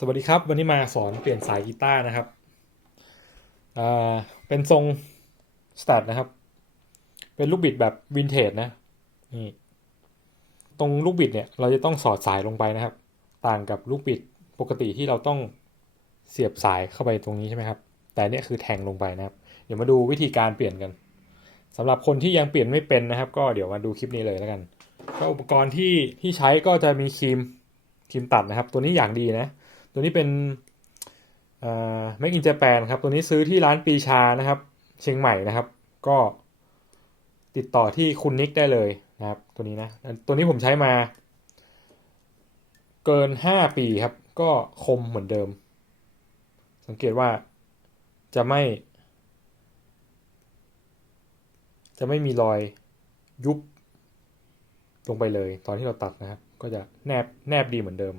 สวัสดีครับ วันนี้มาสอนเปลี่ยนสายกีตาร์นะครับ เป็นทรงสแตทนะครับ เป็นลูกบิดแบบวินเทจนะนี่ตรงลูกบิดเนี่ยเราจะต้องสอดสายลงไปนะครับ ต่างกับลูกบิดปกติที่เราต้องเสียบสายเข้าไปตรงนี้ใช่ไหมครับ แต่เนี่ยคือแทงลงไปนะครับ เดี๋ยวมาดูวิธีการเปลี่ยนกันสำหรับคนที่ยังเปลี่ยนไม่เป็นนะครับ ก็เดี๋ยวมาดูคลิปนี้เลยแล้วกันก็อุปกรณ์ที่ที่ใช้ก็จะมีครีมครีมตัดนะครับ ตัวนี้อย่างดีนะ ตัวนี้เป็นเอ่อ Make in Japan ครับ ตัวนี้ซื้อที่ร้านปีชานะครับ เชียงใหม่นะครับ ก็ติดต่อที่คุณนิกได้เลยนะครับ ตัวนี้นะ ตัวนี้ผมใช้มา เกิน 5 ปีครับ ก็คมเหมือนเดิม สังเกตว่าจะไม่ จะไม่มีรอยยุบลงไปเลย ตอนที่เราตัดนะครับ ก็จะแนบแนบดีเหมือนเดิม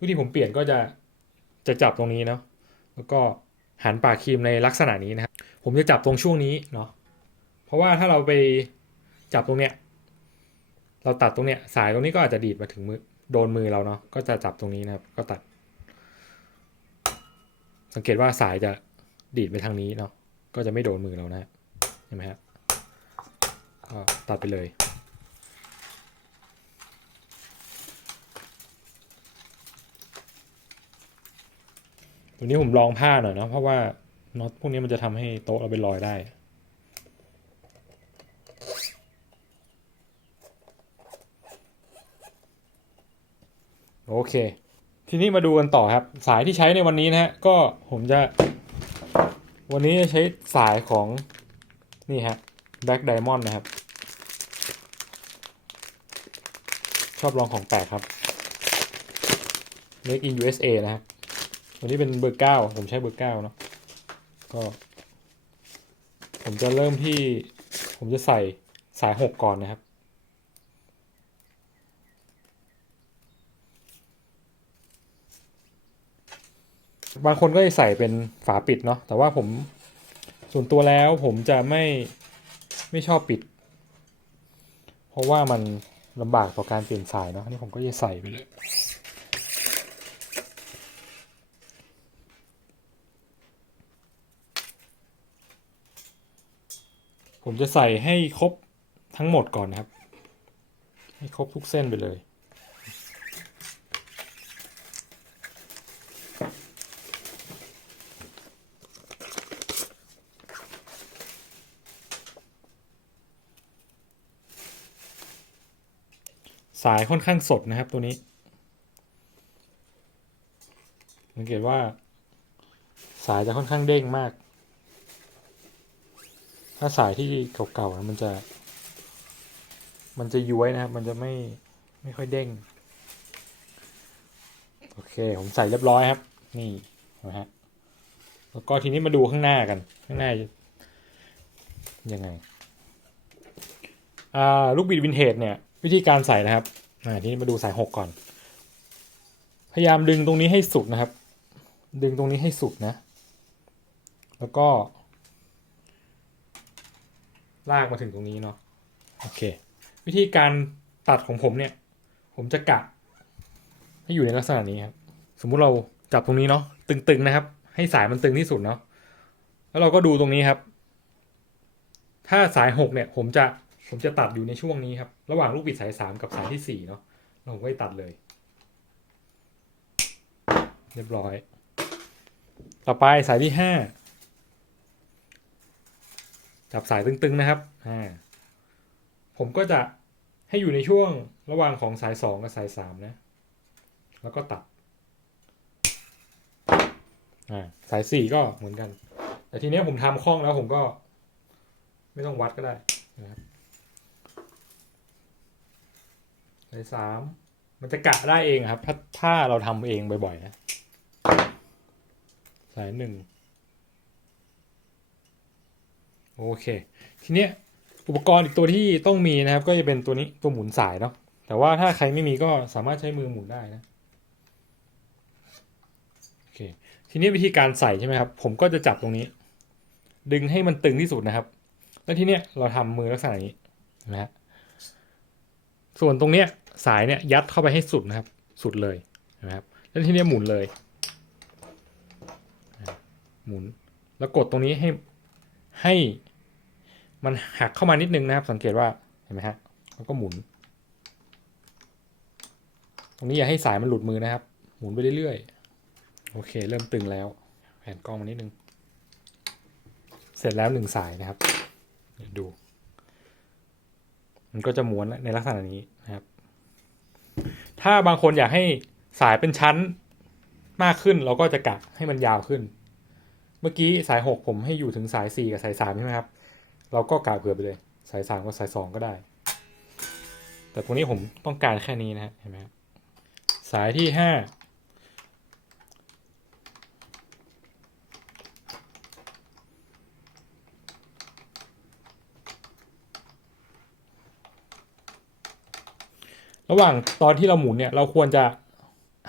วิธีผมเปลี่ยนก็จะ จะจับตรงนี้เนาะแล้วก็หันปากครีมในลักษณะนี้นะครับ ผมจะจับตรงช่วงนี้เนาะเพราะว่าถ้าเราไปจับตรงเนี้ยเราตัดตรงเนี้ยสายตรงนี้ก็อาจจะดีดมาถึงมือโดนมือเราเนาะก็จะจับตรงนี้นะครับ ก็ตัด สังเกตว่าสายจะดีดไปทางนี้เนาะก็จะไม่โดนมือเรานะเห็นไหมครับก็ตัดไปเลย วนี้ผมลองผ้าหน่อยเนาะเพราะว่าน็อตพวกนี้มันจะทำให้โต๊ะเราเป็นรอยได้โอเค ทีนี้มาดูกันต่อครับ สายที่ใช้ในวันนี้นะฮะ ก็ผมจะ วันนี้จะใช้สายของ นี่ฮะ Black Diamond นะครับ ชอบลองของแปลกครับ Make in USA นะครับ วันนี้เป็นเบอร์เก้าผมใช้เบอร์เก้าเนาะก็ ผมจะเริ่มที่ผมจะใส่สายหกก่อนนะครับ บางคนก็จะใส่เป็นฝาปิดเนาะแต่ว่าผมส่วนตัวแล้วผมจะไม่ไม่ชอบปิด เพราะว่ามันลำบากต่อการเปลี่ยนสายเนาะนนี้ผมก็จะใส่ไปเลย ผมจะใส่ให้ครบทั้งหมดก่อนนะครับ ให้ครบทุกเส้นไปเลยสายค่อนข้างสดนะครับตัวนี้ สังเกตว่า สายจะค่อนข้างเด้งมาก ถ้าสายที่เก่าๆนะมันจะ มันจะย้วยนะครับ มันจะไม่ไม่ค่อยเด้ง โอเค ผมใส่เรียบร้อยครับ นี่นะฮะแล้วก็ทีนี้มาดูข้างหน้ากัน ข้างหน้ายังไงอ่าลูกบิดวินเทจเนี่ย วิธีการใส่นะครับอ่าทีนี้มาดูสายหกก่อน พยายามดึงตรงนี้ให้สุดนะครับ ดึงตรงนี้ให้สุดนะ แล้วก็ ลากมาถึงตรงนี้เนาะโอเค วิธีการตัดของผมเนี่ย ผมจะกะให้อยู่ในลักษณะนี้ครับสมมุติเราจับตรงนี้เนาะตึงๆนะครับ ให้สายมันตึงที่สุดเนาะแล้วเราก็ดูตรงนี้ครับ ถ้าสายหกเนี่ย ผมจะผมจะตัดอยู่ในช่วงนี้ครับ ระหว่างลูกบิดสายสามกับสายที่สี่เนาะแล้วผมก็ตัดเลย เรียบร้อย ต่อไปสายที่ห้า จับสายตึงๆนะครับอ่าผมก็จะให้อยู่ในช่วงระหว่างของสายสองกับสายสามนะ แล้วก็ตัดสายสี่ก็เหมือนกัน แต่ทีนี้ผมทำคล่องแล้วผมก็ ไม่ต้องวัดก็ได้นะครับสาย 3 มันจะกะได้เองครับ ถ้าถ้าเราทำเองบ่อยๆนะ สายหนึ่ง โอเค ทีเนี้ยอุปกรณ์อีกตัวที่ต้องมีนะครับ ก็จะเป็นตัวนี้ตัวหมุนสายเนาะแต่ว่าถ้าใครไม่มีก็สามารถใช้มือหมุนได้นะโอเคทีนี้วิธีการใส่ใช่ไหมครับ ผมก็จะจับตรงนี้ ดึงให้มันตึงที่สุดนะครับ แล้วทีเนี้ยเราทำมือลักษณะนี้นะฮะส่วนตรงเนี้ยสายเนี่ยยัดเข้าไปให้สุดนะครับ สุดเลยนะครับ แล้วทีเนี้ยหมุนเลย หมุนแล้วกดตรงนี้ให้ให้ มันหักเข้ามานิดนึงนะครับ สังเกตว่าเห็นไหมฮะแล้วก็หมุน ตรงนี้อย่าให้สายมันหลุดมือนะครับ หมุนไปเรื่อยๆ โอเค เริ่มตึงแล้วแผ่นกล้องมานิดนึง เสร็จแล้วหนึ่งสายนะครับเดี๋ยวดู มันก็จะม้วนในลักษณะนี้นะครับ ถ้าบางคนอยากให้สายเป็นชั้นมากขึ้นเราก็จะกะให้มันยาวขึ้น เมื่อกี้สายหกผมให้อยู่ถึงสายสี่กับสายสามใช่ไหมครับ เราก็กะเผื่อไปเลย สายสามกับสายสองก็ได้ แต่ตรงนี้ผมต้องการแค่นี้นะฮะเห็นไหมสายที่ห้าระหว่างตอนที่เราหมุนเนี่ยเราควรจะ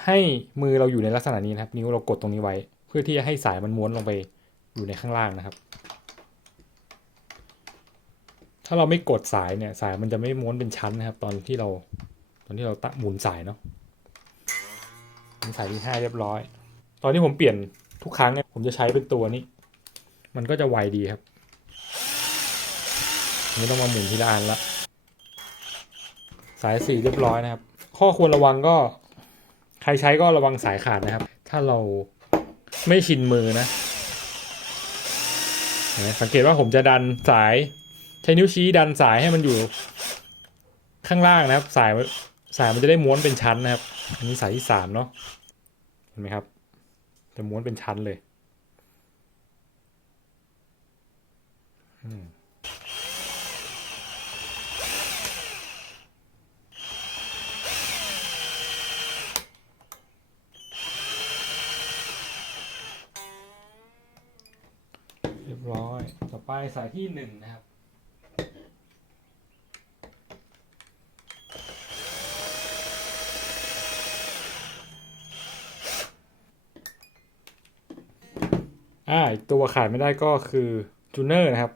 ให้มือเราอยู่ในลักษณะนี้นะครับ นิ้วเรากดตรงนี้ไว้ เพื่อที่จะให้สายมันม้วนลงไปอยู่ในข้างล่างนะครับ ถ้าเราไม่กดสายเนี่ย สายมันจะไม่ม้วนเป็นชั้นนะครับ ตอนที่เรา ตอนที่เราตะหมุนสายเนาะหมุนสายที่ห้าเรียบร้อย ตอนที่ผมเปลี่ยนทุกครั้งเนี่ยผมจะใช้เป็นตัวนี้ มันก็จะไวดีครับไม่ต้องมาหมุนทีละอันละสายสีเรียบร้อยนะครับ ข้อควรระวังก็ใครใช้ก็ระวังสายขาดนะครับ ถ้าเราไม่ชินมือนะ สังเกตว่าผมจะดันสาย ใช้นิ้วชี้ดันสายให้มันอยู่ข้างล่างนะครับ สายสายมันจะได้ม้วนเป็นชั้นนะครับ อันนี้สายที่สามเนาะเห็นไหมครับจะม้วนเป็นชั้นเลยเรียบร้อย ต่อไปสายที่หนึ่งนะครับ อ่าอีกตัวขาดไม่ได้ก็คือจูเนอร์นะครับ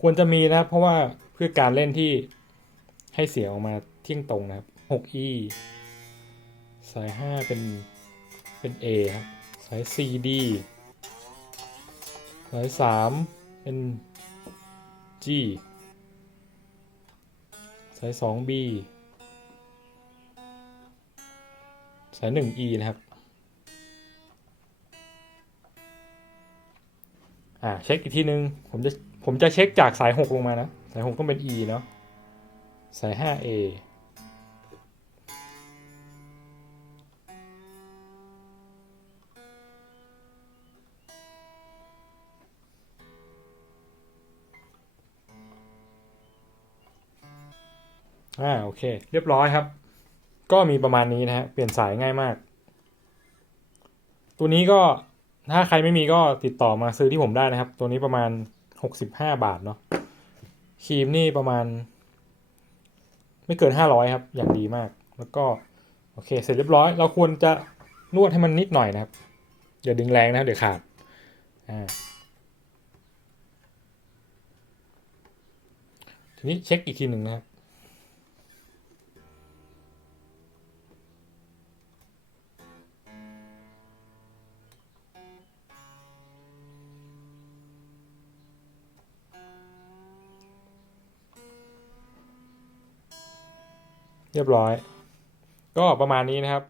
ควรจะมีนะครับ เพราะว่าเพื่อการเล่นที่ให้เสียงออกมาเที่ยงตรงนะครับ 6e สาย 5 เป็นเป็น A ครับสาย 4d สายสามเป็น G สายสอง B สายหนึ่ง E นะครับ อ่าเช็คอีกทีนึง ผมจะผมจะเช็คจากสายหกลงมานะ สายหกต้องเป็น E เนาะสายห้า A อ่าโอเค เรียบร้อยครับ ก็มีประมาณนี้นะฮะ เปลี่ยนสายง่ายมาก ตัวนี้ก็ ถ้าใครไม่มีก็ติดต่อมาซื้อที่ผมได้นะครับ ตัวนี้ประมาณหกสิบห้าบาทเนาะครีมนี่ประมาณ ไม่เกินห้าร้อยครับ อย่างดีมาก แล้วก็ โอเค เสร็จเรียบร้อย เราควรจะนวดให้มันนิดหน่อยนะครับอย่าดึงแรงนะครับเดี๋ยวขาดอ่าทีนี้เช็คอีกทีหนึ่งนะครับ เรียบร้อย ก็ประมาณนี้นะครับ